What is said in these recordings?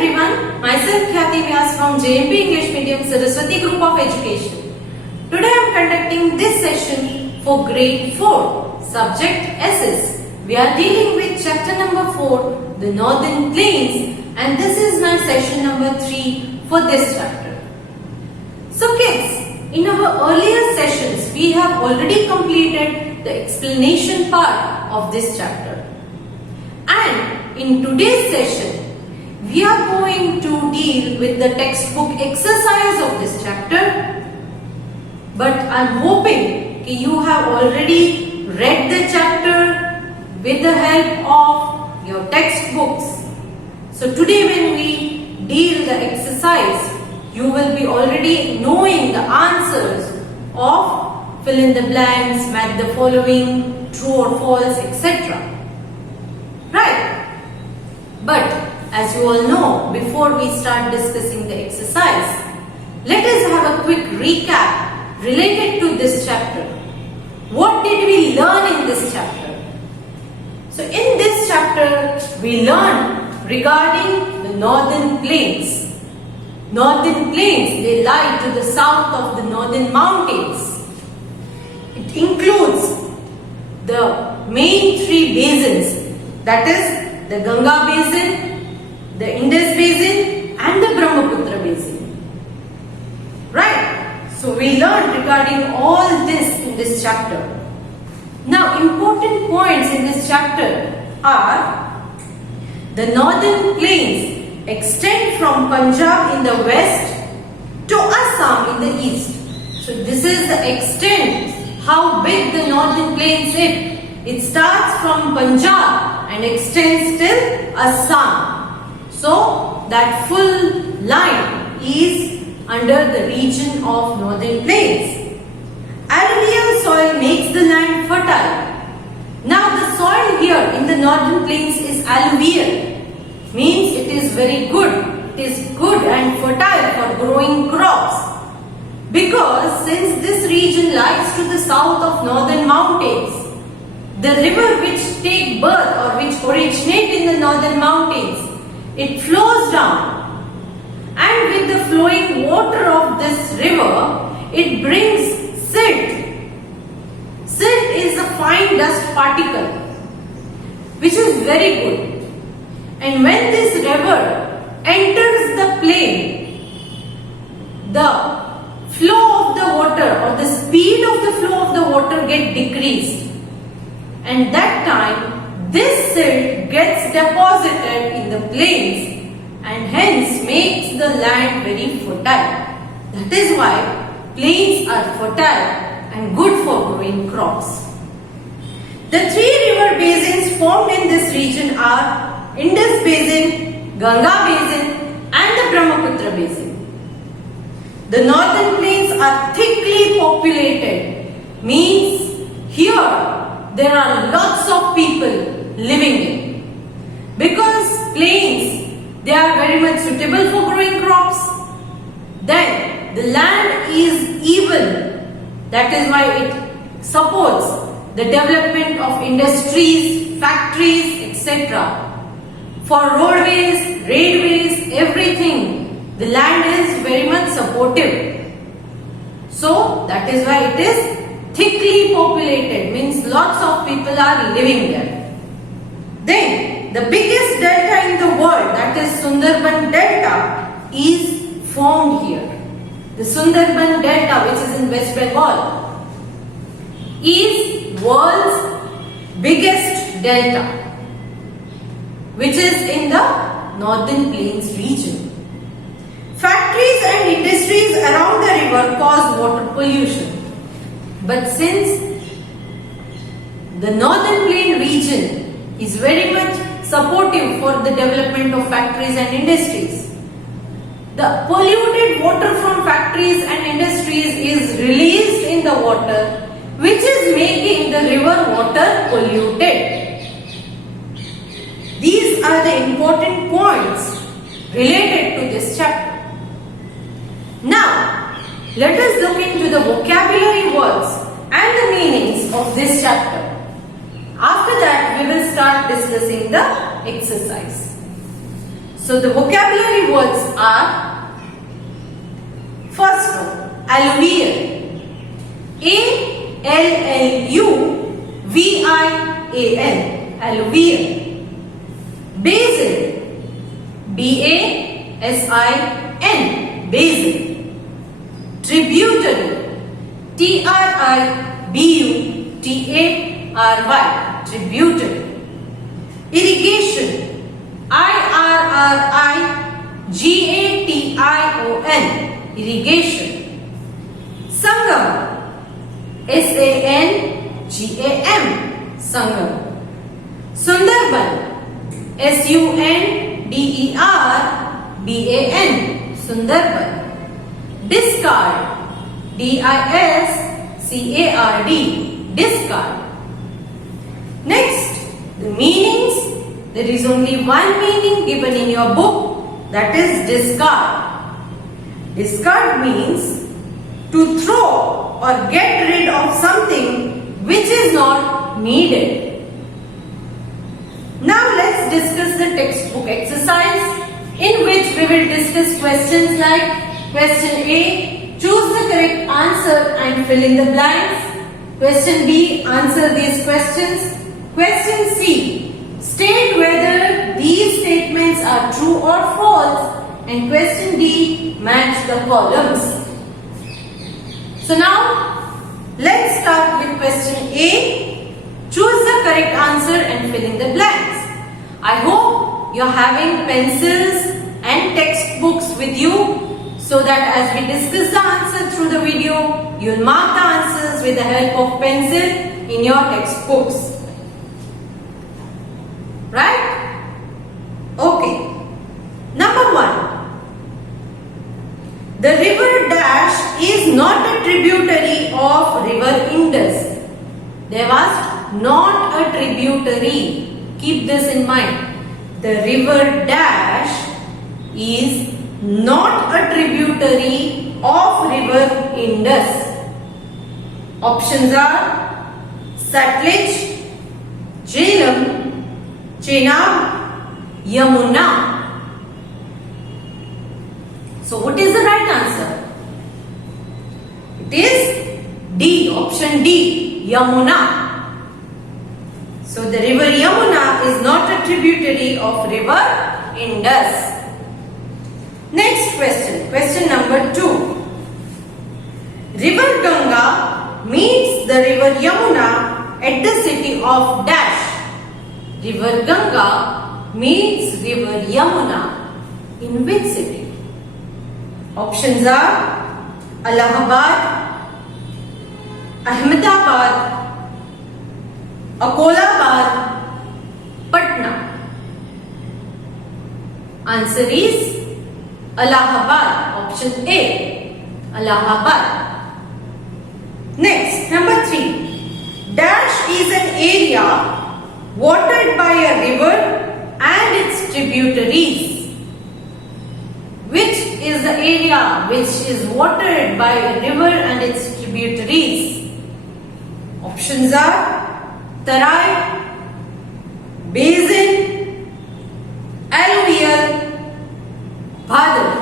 everyone, myself Khyati Vyas from JMP English Medium Saraswati Group of Education. Today I am conducting this session for grade 4, subject SS. We are dealing with chapter number 4, the Northern Plains, and this is my session number 3 for this chapter. So kids, in our earlier sessions we have already completed the explanation part of this chapter. And in today's session, we are going to deal with the textbook exercise of this chapter. But I am hoping that you have already read the chapter with the help of your textbooks. So today when we deal the exercise, you will be already knowing the answers of fill in the blanks, match the following, true or false, etc. Right? But as you all know, before we start discussing the exercise, let us have a quick recap related to this chapter. What did we learn in this chapter? So in this chapter, we learned regarding the Northern Plains. Northern Plains, they lie to the south of the Northern Mountains. It includes the main three basins, that is the Ganga Basin, the Indus Basin and the Brahmaputra Basin. Right? So we learned regarding all this in this chapter. Now important points in this chapter are the Northern Plains extend from Punjab in the west to Assam in the east. So this is the extent, how big the Northern Plains is. It starts from Punjab and extends till Assam. So that full line is under the region of Northern Plains. Alluvial soil makes the land fertile. Now the soil here in the Northern Plains is alluvial, means it is very good. It is good and fertile for growing crops. Because since this region lies to the south of Northern Mountains, the river which take birth or which originate in the Northern Mountains, it flows down, and with the flowing water of this river, it brings silt. Silt is a fine dust particle which is very good. And when this river enters the plain, the flow of the water or the speed of the flow of the water gets decreased. And that time, this silt gets deposited in the plains and hence makes the land very fertile. That is why plains are fertile and good for growing crops. The three river basins formed in this region are Indus Basin, Ganga Basin and the Brahmaputra Basin. The Northern Plains are thickly populated, means here there are lots of people living in. Because plains, they are very much suitable for growing crops. Then the land is even. That is why it supports the development of industries, factories, etc. For roadways, railways, everything, the land is very much supportive. So that is why it is thickly populated, means lots of people are living there. Then the biggest delta in the world, that is Sundarban Delta, is formed here. The Sundarban Delta, which is in West Bengal, is world's biggest delta, which is in the Northern Plains region. Factories and industries around the river cause water pollution. But since the Northern Plain region is very much supportive for the development of factories and industries, the polluted water from factories and industries is released in the water, which is making the river water polluted. These are the important points related to this chapter. Now, let us look into the vocabulary words and the meanings of this chapter. After that, we will start discussing the exercise. So the vocabulary words are, first one, alluvial. A-L-L-U-V-I-A-L, alluvial. Basin, B-A-S-I-N, basin. Tributary, T-R-I-B-U-T-A-R-Y, tributary. Irrigation, I-R-R-I-G-A-T-I-O-N, irrigation. Sangam, S-A-N-G-A-M, Sangam. Sundarban, S-U-N-D-E-R-B-A-N, Sundarban. Discard, D-I-S-C-A-R-D, discard. Next, the meanings. There is only one meaning given in your book, that is discard. Discard means to throw or get rid of something which is not needed. Now let's discuss the textbook exercise, in which we will discuss questions like question A, choose the correct answer and fill in the blanks. Question B, answer these questions. Question C, state whether these statements are true or false. And question D, match the columns. So now, let's start with question A. Choose the correct answer and fill in the blanks. I hope you are having pencils and textbooks with you, so that as we discuss the answer through the video, you will mark the answers with the help of pencil in your textbooks. Right? Okay. Number 1. The river Dash is not a tributary of river Indus. There was not a tributary. Keep this in mind. The river Dash is not a tributary of river Indus. Options are Satluj, Jhelum, Chenab, Yamuna. So what is the right answer? It is D, option D, Yamuna. So the river Yamuna is not a tributary of river Indus. Next question, question number 2. River Ganga meets the river Yamuna at the city of Dash. River Ganga meets river Yamuna in which city? Options are Allahabad, Ahmedabad, Akolabad, Patna. Answer is Allahabad, option A, Allahabad. Next, number 3. Dash is an area watered by a river and its tributaries. Which is the area which is watered by a river and its tributaries? Options are Tarai, Basin, Alluvial, Bhadar.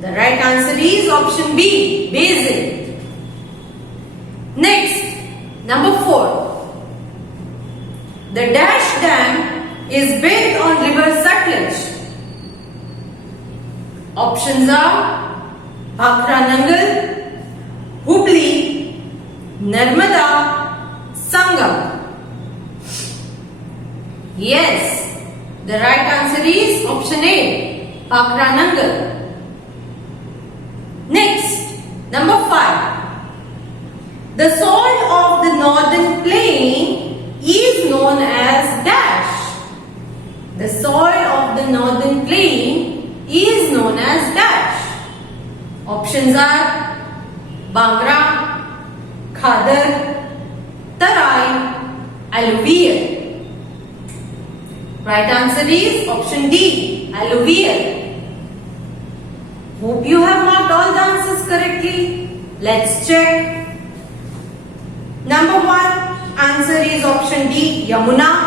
The right answer is option B, Basin. Next, number 4. The Dash Dam is built on river Satluj. Options are Bhakra Nangal, Hubli, Narmada, Sangam. Yes, the right answer is option A, Bhakra Nangal. Next, number 5. The soil of the northern plain is known as Dash. The soil of the northern plain is known as Dash. Options are Bhangra, Khadar, Tarai, Alluvial. Right answer is option D, Alluvial. Hope you have marked all the answers correctly. Let's check. Number 1, answer is option D, Yamuna.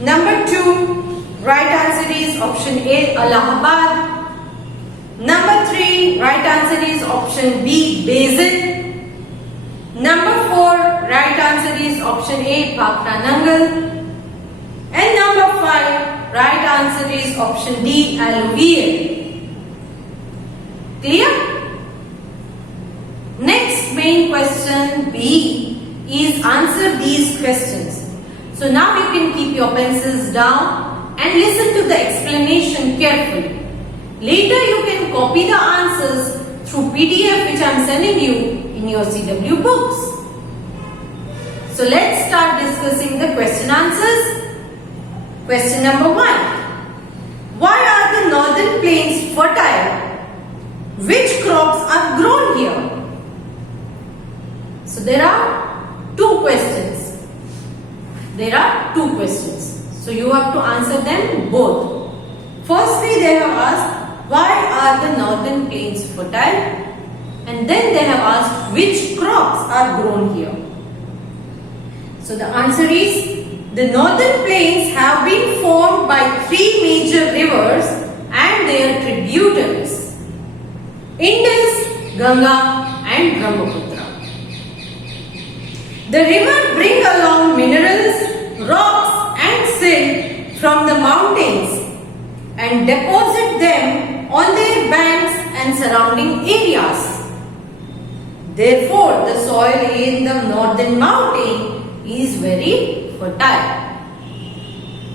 Number 2, right answer is option A, Allahabad. Number 3, right answer is option B, basin. Number 4, right answer is option A, Bhakra Nangal. And number 5, right answer is option D, alluvial. Clear? Next main question B is answer these questions. So now you can keep your pencils down and listen to the explanation carefully. Later you can copy the answers through PDF which I am sending you in your CW books. So let's start discussing the question answers. Question number 1. Why are the northern plains fertile? Which crops are grown here? So there are two questions. So you have to answer them both. Firstly, they have asked, why are the northern plains fertile? And then they have asked, which crops are grown here? So the answer is, the northern plains have been formed by 3 major rivers and their tributaries: Indus, Ganga and Brahmaputra. The river bring along minerals, rocks and silt from the mountains and deposit them on their banks and surrounding areas. Therefore, the soil in the northern mountain is very fertile.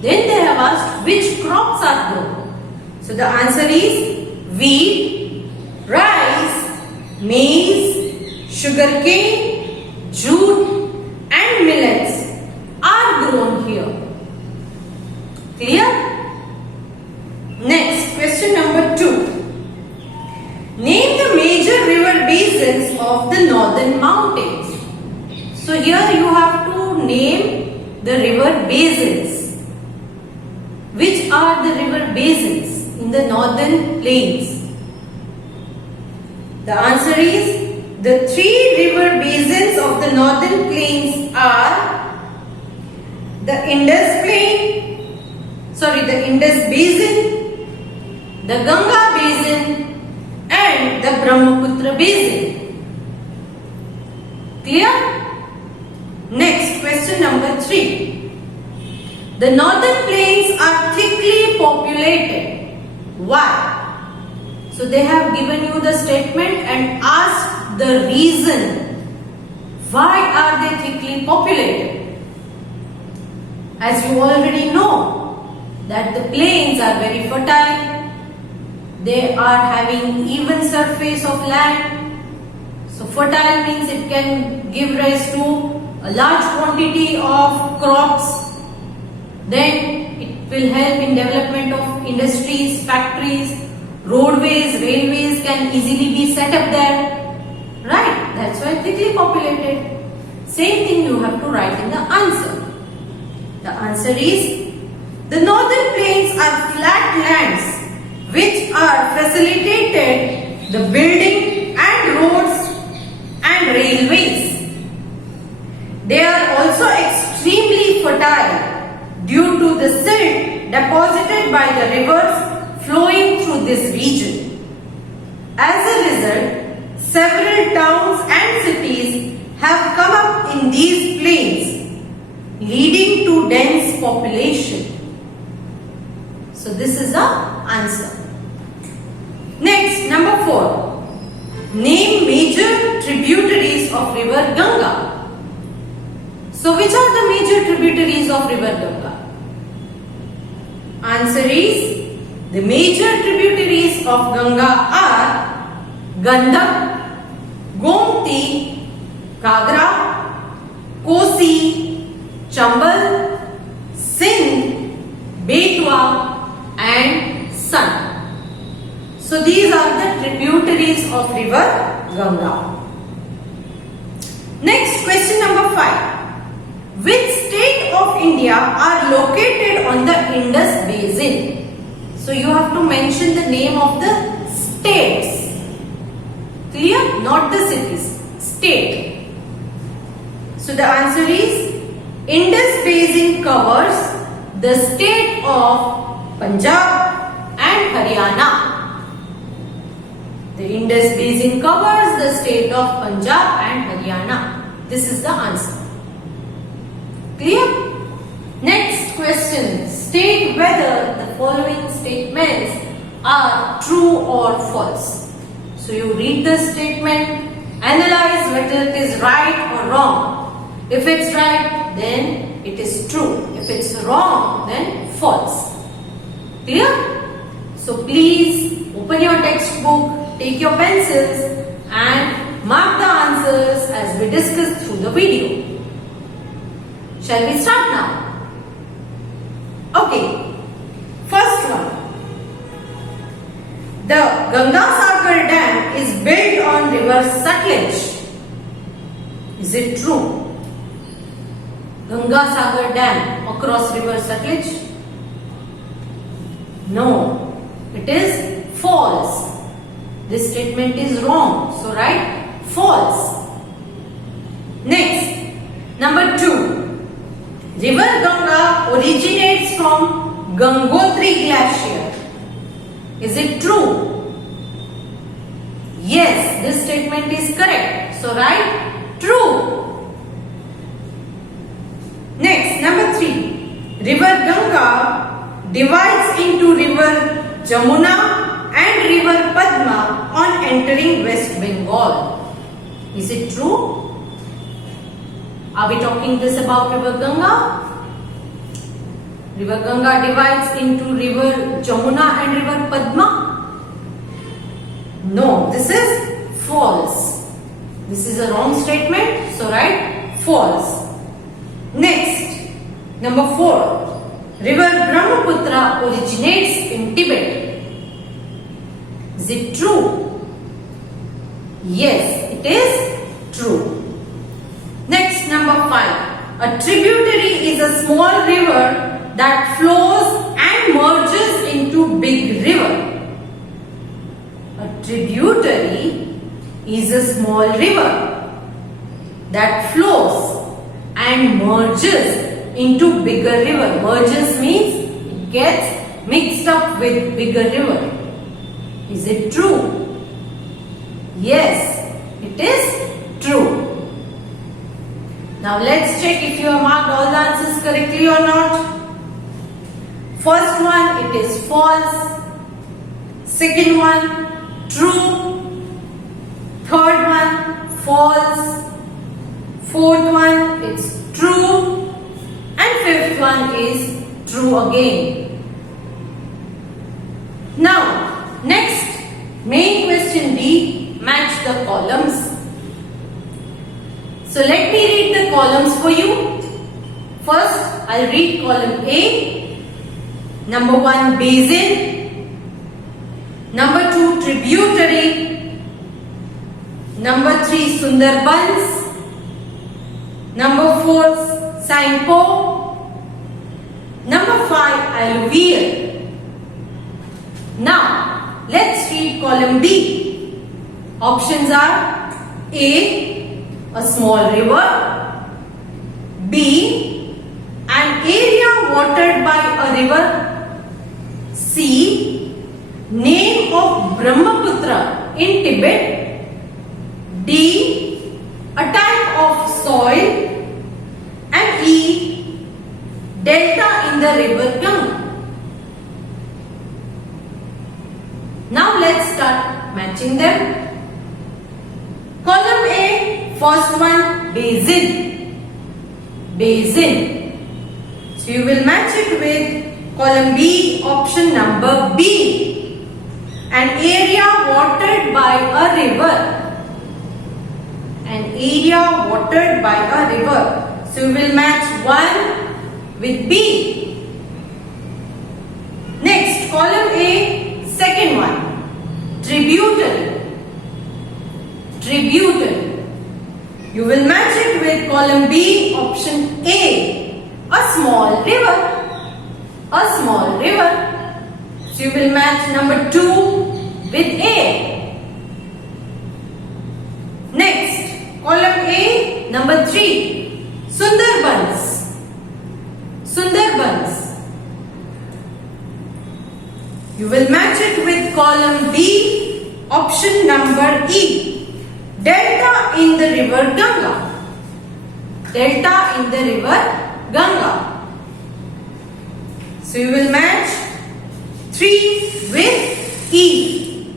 Then they have asked which crops are grown. So the answer is wheat, rice, maize, sugarcane, jute and millets are grown here. Clear? Next, question number 2. Name the major river basins of the northern mountains. So here you have to name the river basins. Which are the river basins in the northern plains? The answer is, the 3 river basins of the northern plains are the Indus basin, the Ganga basin and the Brahmaputra basin. Clear? Next, question number 3. The northern plains are thickly populated. Why? So they have given you the statement and asked the reason. Why are they thickly populated? As you already know that the plains are very fertile. They are having even surface of land. So fertile means it can give rise to a large quantity of crops. Then it will help in development of industries, factories, roadways, railways can easily be set up there. Right? That's why thickly populated. Same thing you have to write in the answer. The answer is, the northern plains are flat lands which are facilitated the building and roads and railways. They are also extremely fertile due to the silt deposited by the rivers flowing through this region. As a result, several towns and cities have come up in these plains, leading to dense population. So this is the answer. Next, number 4. Name major tributaries of river Ganga. So which are the major tributaries of river Ganga? Answer is, the major tributaries of Ganga are Gandak, Gomti, Kagra, Kosi, Chambal, Sindh, Betwa and Son. So these are the tributaries of river Ganga. Next, question number 5. Which state of India are located on the Indus basin? So you have to mention the name of the states. Clear? Not the cities. State. So the answer is, Indus basin covers the state of Punjab and Haryana. The Indus Basin covers the state of Punjab and Haryana. This is the answer. Clear? Next question. State whether the following statements are true or false. So you read the statement, analyze whether it is right or wrong. If it's right, then it is true. If it's wrong, then false. Clear? So please open your textbook, take your pencils and mark the answers as we discuss through the video. Shall we start now? Okay. First one. The Gangasagar Dam is built on river Sutlej. Is it true? Gangasagar Dam across river Sutlej? No, it is false. This statement is wrong. So write false. Next, number 2. River Ganga originates from Gangotri Glacier. Is it true? Yes, this statement is correct. So write true. Next, number 3. River Ganga divides into river Jamuna and river Padma on entering West Bengal. Is it true? Are we talking this about river Ganga? River Ganga divides into river Jamuna and river Padma? No, this is false. This is a wrong statement. So write false. Next, number 4. River Brahmaputra originates in Tibet. Is it true? Yes, it is true. Next, number 5. A tributary is a small river that flows and merges into big river. A tributary is a small river that flows and merges into bigger river. Merges means it gets mixed up with bigger river. Is it true? Yes, it is true. Now let's check if you have marked all the answers correctly or not. First one, it is false. Second one, true. Third one, false. Fourth one, it's true. And fifth one is true again. Now, next, main question D, match the columns. So let me read the columns for you. First, I'll read column A. Number 1, basin. Number 2, tributary. Number 3, Sundarbans. Number 4, Sangpo. Number 5, alluvial. Now, let's read column B. Options are A, a small river. B, an area watered by a river. C, name of Brahmaputra in Tibet. D, a type of soil. And E, delta in the river Ganga. Now let's start matching them. Column A, first one, basin. Basin. So you will match it with column B, option number B. An area watered by a river. An area watered by a river. So you will match 1 with B. Next, column A, second one, tributary. Tributary. You will match it with column B, option A, a small river. A small river. So you will match number 2 with A. Next, column A, number 3, Sundarbans. Sundarbans. column B, option number E. Delta in the river Ganga. Delta in the river Ganga. So you will match 3 with E.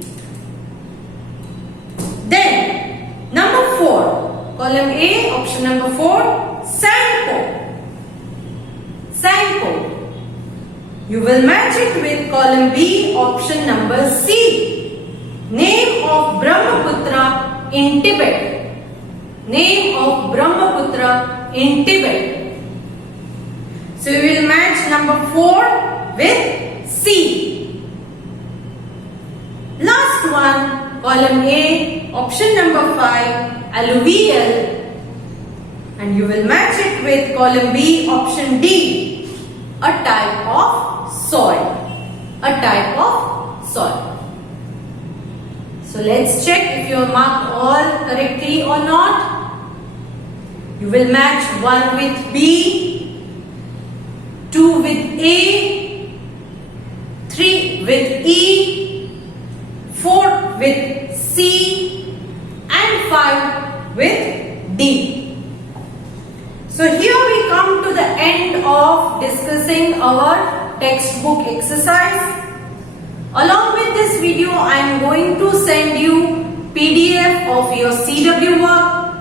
Then number 4, column A, option number 4, Sanpo. Sanpo. You will match it with column B, option number C. Name of Brahmaputra in Tibet. Name of Brahmaputra in Tibet. So you will match number 4 with C. Last one, column A, option number 5, alluvial. And you will match it with column B, option D, a type of soil. A type of soil. So let's check if you have marked all correctly or not. You will match 1 with B, 2 with A, 3 with E, 4 with C, and 5 with D. So here we come to the end of discussing our textbook exercise. Along with this video, I am going to send you PDF of your CW work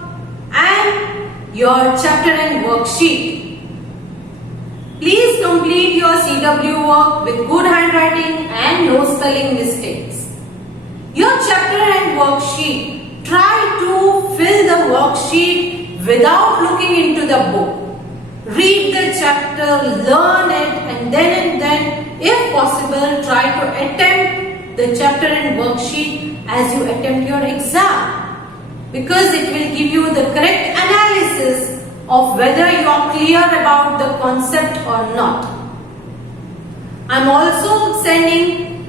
and your chapter and worksheet. Please complete your CW work with good handwriting and no spelling mistakes. Your chapter and worksheet, try to fill the worksheet without looking into the book. Read the chapter, learn it, and then, if possible, try to attempt the chapter and worksheet as you attempt your exam, because it will give you the correct analysis of whether you are clear about the concept or not. I am also sending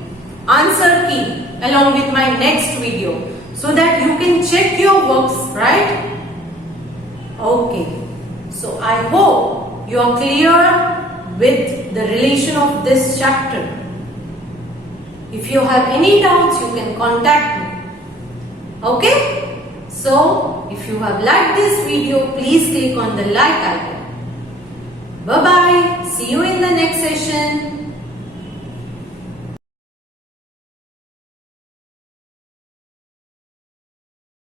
answer key along with my next video so that you can check your works, right? Okay, so I hope you are clear with the relation of this chapter. If you have any doubts, you can contact me. Okay? So, if you have liked this video, please click on the like icon. Bye-bye. See you in the next session.